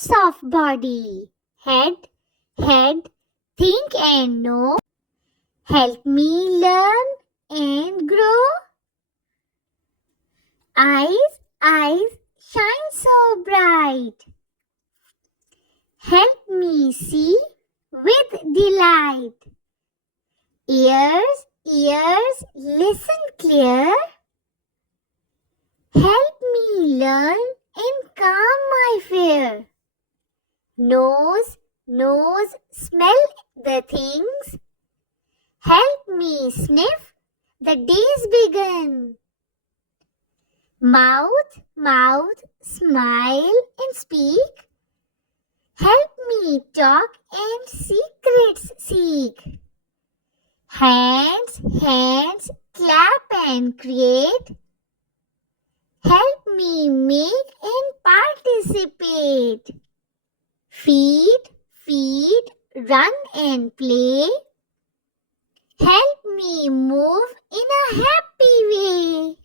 parts of body. Head, think and know. Help me learn and grow. Eyes, shine so bright. Help me see with delight. Ears, listen clear. Help me learn and calm my fear. Nose, smell the things. Help me sniff, the days begin. Mouth, smile and speak. Help me talk and secrets seek. Hands, clap and create. Help me make and participate. Feet, run and play. Help me move in a happy way.